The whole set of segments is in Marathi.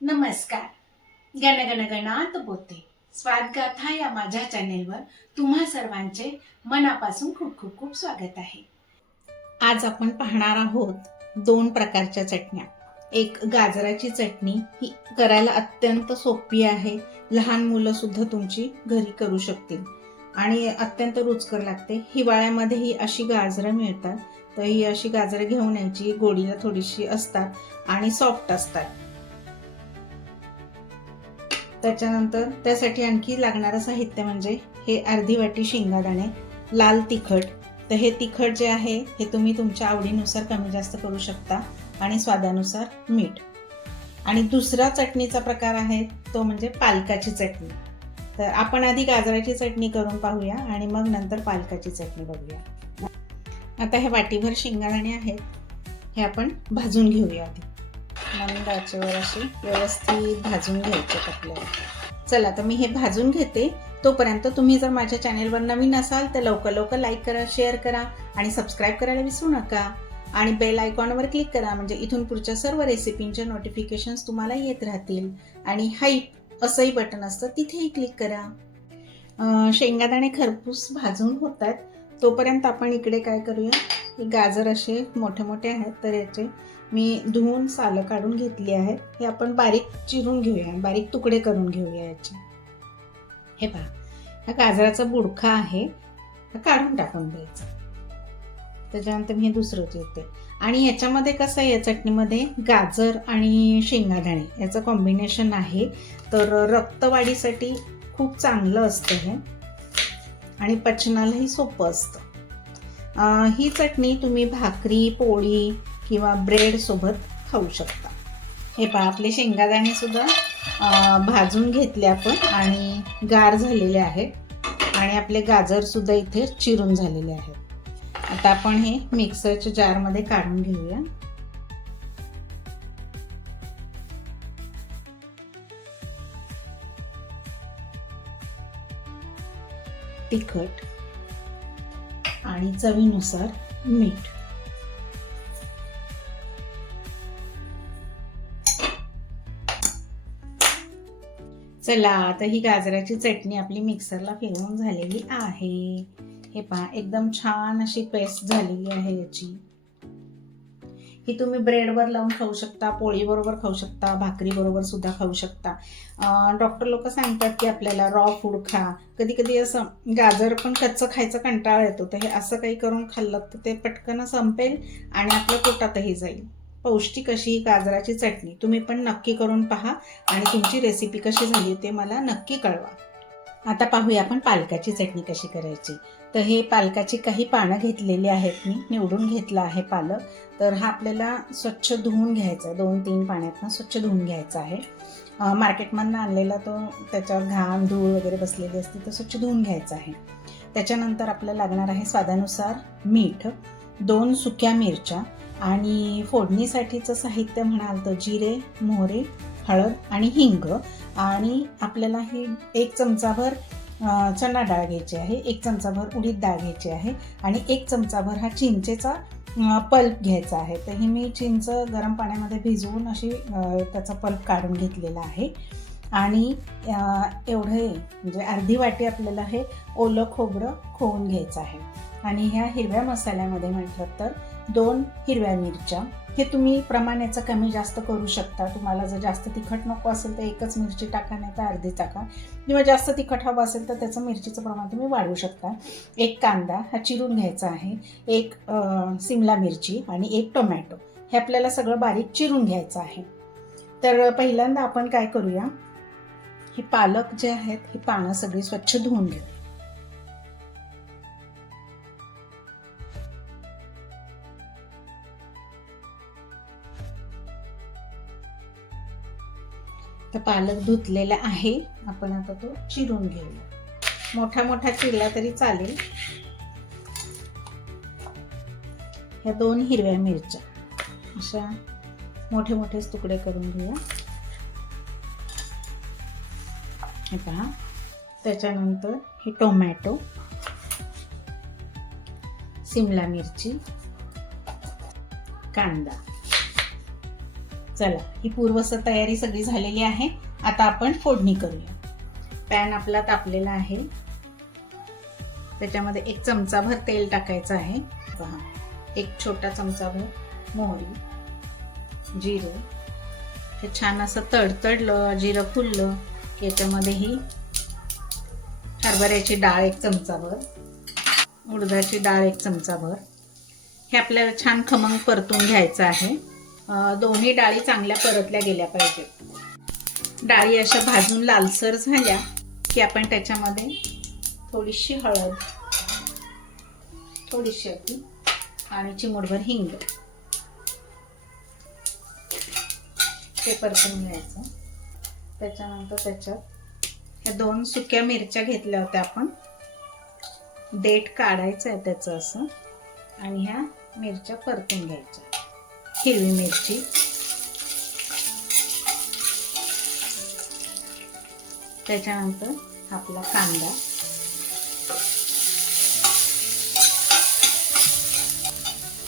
नमस्कार. गणगण गणात बोलते स्वादगाथा या माझ्या चॅनेलवर तुम्हा सर्वांचे मनापासून खूप खूप खूप स्वागत आहे. आज आपण पाहणार आहोत दोन प्रकारच्या चटण्या. एक गाजराची चटणी ही करायला अत्यंत सोपी आहे. लहान मुलं सुद्धा तुमची घरी करू शकतील. आणि अत्यंत रुचकर लागते. हिवाळ्यामध्ये ही अशी गाजरं मिळतात. तर ही अशी गाजरं घेऊन यायची. गोडीला थोडीशी असतात आणि सॉफ्ट असतात. त्याच्यानंतर त्यासाठी आणखी लागणारं साहित्य म्हणजे हे अर्धी वाटी शेंगादाणे लाल तिखट. तर हे तिखट जे आहे हे तुम्ही तुमच्या आवडीनुसार कमी जास्त करू शकता आणि स्वादानुसार मीठ. आणि दुसरा चटणीचा प्रकार आहे तो म्हणजे पालकाची चटणी. तर आपण आधी गाजराची चटणी करून पाहूया आणि मग नंतर पालकाची चटणी बघूया. आता हे वाटीभर शेंगादाणे आहेत हे आपण भाजून घेऊया आधी. मंद आचेवर अशी व्यवस्थित भाजून घ्यायचे आपल्याला. चला तर मी हे भाजून घेते. तोपर्यंत तुम्ही जर माझ्या चॅनेलवर नवीन असाल तर लवकर लवकर लाईक करा शेअर करा आणि सबस्क्राईब करायला विसरू नका. आणि बेल आयकॉनवर क्लिक करा म्हणजे इथून पुढच्या सर्व रेसिपींचे नोटिफिकेशन्स तुम्हाला येत राहतील. आणि हाईप असंही बटन असतं तिथेही क्लिक करा. शेंगादाणे खरपूस भाजून होत आहेत. तोपर्यंत आपण इकडे काय करूया? गाजर असे मोठे मोठे आहेत तर याचे मी धुवून सालं काढून घेतली आहेत हे आपण बारीक चिरून घेऊया. बारीक तुकडे करून घेऊया याचे. हे पहा हा गाजराचा बुडखा आहे. हा काढून टाकून द्यायचा. त्याच्यानंतर मी हे दुसरं येते आणि याच्यामध्ये कसं आहे? या चटणीमध्ये गाजर आणि शेंगादाणे याचं कॉम्बिनेशन आहे. तर रक्तवाढीसाठी खूप चांगलं असतं हे. आणि पचनालाही सोपं असतं. ही चटणी तुम्ही भाकरी पोळी किंवा ब्रेडसोबत खाऊ शकता. हे पहा आपले शेंगादाणे सुद्धा भाजून घेतले आपण आणि गार झालेले आहेत. आणि आपले गाजरसुद्धा इथे चिरून झालेले आहेत. आता आपण हे मिक्सरच्या जारमध्ये काढून घेऊया. तिखट आणि चवीनुसार मीठ. चला आता ही गाजराची चटणी आपली मिक्सरला फिरवून झालेली आहे. हे पहा एकदम छान अशी पेस्ट झालेली आहे याची. ही तुम्ही ब्रेडवर लावून खाऊ शकता पोळीबरोबर खाऊ शकता भाकरीबरोबर सुद्धा खाऊ शकता. डॉक्टर लोक सांगतात की आपल्याला रॉ फूड खा. कधी कधी असं गाजर पण कच्चं खायचं कंटाळा येतो. तर हे असं काही करून खाल्लं तर ते पटकन संपेल आणि आपल्या पोटातही जाईल. पौष्टिक अशी गाजराची चटणी तुम्ही पण नक्की करून पहा आणि तुमची रेसिपी कशी झाली ते मला नक्की कळवा. आता पाहूया आपण पालकाची चटणी कशी करायची. तर हे पालकाची काही पानं घेतलेली आहेत मी. निवडून घेतलं आहे पालक. तर हा आपल्याला स्वच्छ धुवून घ्यायचा दोन तीन पाण्यातनं स्वच्छ धुवून घ्यायचा आहे. मार्केटमधनं आणलेला तो त्याच्यावर घाण धूळ वगैरे बसलेली असते तर स्वच्छ धुवून घ्यायचा आहे. त्याच्यानंतर आपल्याला लागणार आहे स्वादानुसार मीठ दोन सुक्या मिरच्या आणि फोडणीसाठीचं साहित्य म्हणाल तर जिरे मोहरे हळद आणि हिंग आणि आपल्याला ही एक चमचाभर चणा डाळ घ्यायची आहे एक चमचाभर उडीद डाळ घ्यायची आहे आणि एक चमचाभर हा चिंचेचा पल्प घ्यायचा आहे. तर ही मी चिंच गरम पाण्यामध्ये भिजवून अशी त्याचा पल्प काढून घेतलेला आहे. आणि एवढे म्हणजे अर्धी वाटी आपल्याला हे ओलं खोबरं खोवून घ्यायचं आहे. आणि ह्या हिरव्या मसाल्यामध्ये म्हटलं तर दोन हिरव्या मिरच्या. हे तुम्ही प्रमाणाचं कमी जास्त करू शकता. तुम्हाला जर जास्त तिखट नको असेल तर एकच मिरची टाका नाही तर अर्धी टाका. किंवा जास्त तिखट हवं असेल तर त्याचं मिरचीचं प्रमाण तुम्ही वाढवू शकता. एक कांदा हा चिरून घ्यायचा आहे. एक सिमला मिरची आणि एक टोमॅटो. हे आपल्याला सगळं बारीक चिरून घ्यायचं आहे. तर पहिल्यांदा आपण काय करूया? हे पालक जे आहेत ही पानं सगळी स्वच्छ धुवून घेऊ. तर पालक धुतलेला आहे. आपण आता तो चिरून घेऊया. मोठा मोठा चिरला तरी चालेल. ह्या दोन हिरव्या मिरच्या. अशा मोठे मोठेच तुकडे करून घेऊया. हे पहा. त्याच्यानंतर हे टोमॅटो. सिमला मिरची. कांदा. चला ही पूर्वस तयारी सगळी झालेली आहे. आता आपण फोडणी करूया. पॅन आपला तापलेला आहे. त्याच्यामध्ये एक चमचाभर तेल टाकायचं आहे. पहा एक छोटा चमचाभर मोहरी जिरं. हे छान असं तडतडलं जिरं फुललं की याच्यामध्ये ही हरभऱ्याची डाळ एक चमचाभर उडदाची डाळ एक चमचाभर. हे आपल्याला छान खमंग परतून घ्यायचं आहे. दोन्ही डाळी चांगल्या परतल्या गेल्या पाहिजेत. डाळी अशा भाजून लालसर झाल्या की आपण त्याच्यामध्ये थोडीशी हळद थोडीशी अगदी आणि चिमूटभर हिंग ते परतून घ्यायचं. त्याच्यानंतर त्याच्यात ह्या दोन सुक्या मिरच्या घेतल्या होत्या आपण. देठ काढायचं आहे त्याचं असं आणि ह्या मिरच्या परतून घ्यायच्या. हिरवी मिरची. त्याच्यानंतर आपला कांदा.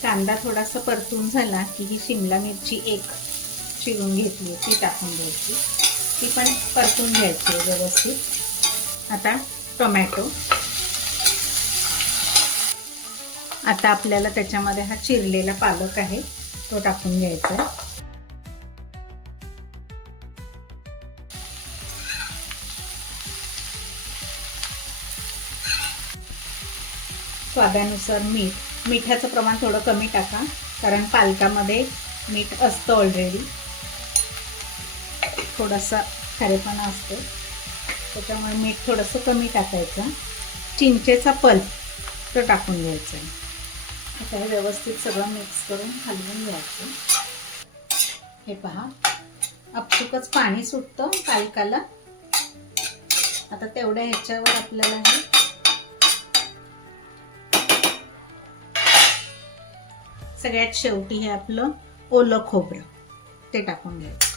कांदा थोडासा परतून झाला की ही शिमला मिरची एक चिरून घेतली ती टाकून घ्यायची. ती पण परतून घ्यायची आहे व्यवस्थित. आता टोमॅटो. आता आपल्याला त्याच्यामध्ये हा चिरलेला पालक आहे. तो टाकून घ्यायचा आहे. स्वादानुसार मीठ मिठाचं प्रमाण थोडं कमी टाका कारण पालकामध्ये मीठ असतं ऑलरेडी थोडासा खारेपणा असतो. त्याच्यामुळे मीठ थोडंसं कमी टाकायचं. चिंचेचा पल्प तो टाकून घ्यायचा आहे. आता हे व्यवस्थित सगळं मिक्स करून हलवून घ्यायचं. हे पहा. अपचुकच पाणी सुटतं पालकाला. आता तेवढ्या ह्याच्यावर आपल्याला हे सगळ्यात शेवटी हे आपलं ओलं खोबरं ते टाकून घ्यायचं.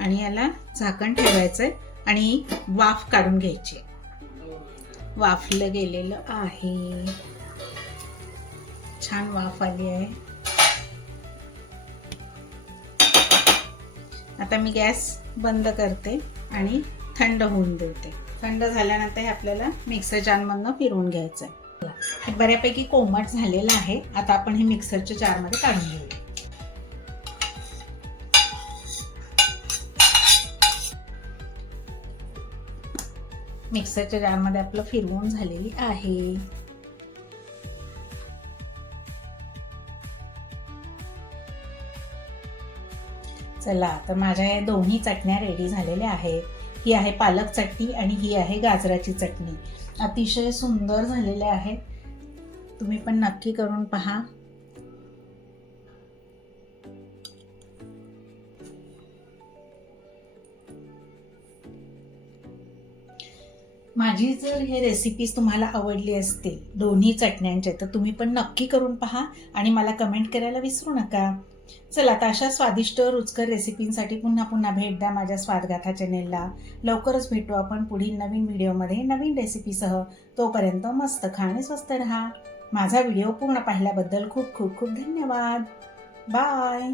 आणि याला झाकण ठेवायचंय आणि वाफ काढून घ्यायची वाफलं गेलेलं आहे. छान वाफ आली आहे. आता मी गॅस बंद करते आणि थंड होऊन देते. थंड झाल्यानंतर हे आपल्याला मिक्सर जारमधनं फिरवून घ्यायचं आहे हे बऱ्यापैकी कोमट झालेलं आहे. आता आपण हे मिक्सरच्या जारमध्ये काढून घेऊ मिक्सरच्या जारमध्ये आपलं फिरवून झालेली आहे. चला तर माझ्या या दोन्ही चटण्या रेडी झालेल्या आहेत. ही आहे पालक चटणी आणि ही आहे गाजराची चटणी. अतिशय सुंदर झालेल्या आहेत. तुम्ही पण नक्की करून पहा. माझी जर हे रेसिपीज तुम्हाला आवडली असतील दोन्ही चटण्यांचे तर तुम्ही पण नक्की करून पहा आणि मला कमेंट करायला विसरू नका. चला आता अशा स्वादिष्ट रुचकर रेसिपींसाठी पुन्हा पुन्हा भेट द्या माझ्या स्वादगाथा चॅनेलला लवकरच भेटू आपण पुढील नवीन व्हिडिओमध्ये नवीन रेसिपीसह तोपर्यंत मस्त खा आणि स्वस्त राहा. माझा व्हिडिओ पूर्ण पाहिल्याबद्दल खूप खूप खूप धन्यवाद. बाय